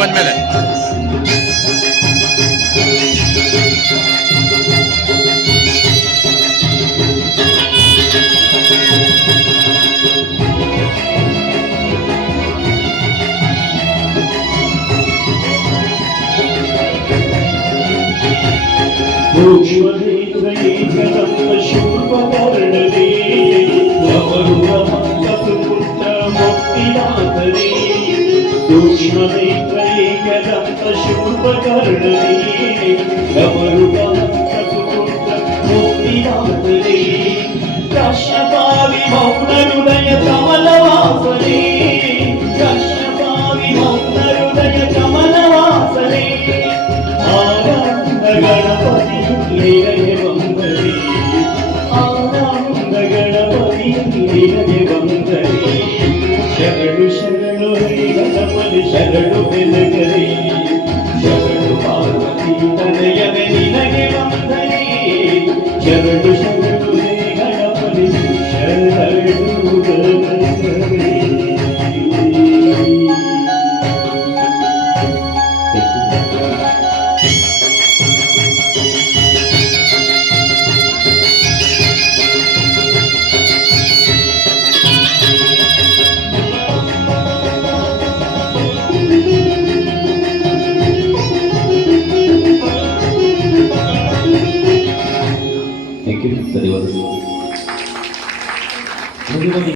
ಬಂದ್ಮೇಲೆ. ಶೂರ್ಪಕರ್ಣನೇ ಅವರು ಕಸುಪುತ್ರ ಮುಕ್ತಿನಾಥನೇ ಸೂಕ್ಷ್ಮನೇತ್ರೈಕದಂತ ಶೂರ್ಪಕರ್ಣನೇ ಅವರು ಕಸುಪುತ್ರ ಮುಕ್ತಿನಾಥನೇ ಕಶ್ಯಪಾವಿ ಮೌನ ಹೃದಯ ಕಮಲವಾಸನೆ ಕಶ್ಯಪಾವಿ ಮೌನ ಹೃದಯ ಕಮಲವಾಸನೆ ಆನಂದ ಗಣಪತಿ ನಿನಗೆ ವಂದನೆ ಆನಂದ ಗಣಪತಿ ನಿನಗೆ ವಂದನೆ ಶರಣು ಶರಣು ಹೇ ಗಣಪತಿ ಶರಣು ಬೆನಗರೆ ಶರಣು ಪಾರ್ವತಿ ತನಯನೆ ನಿನಗೆ ವಂದನೆ ಶರಣು ಶರಣು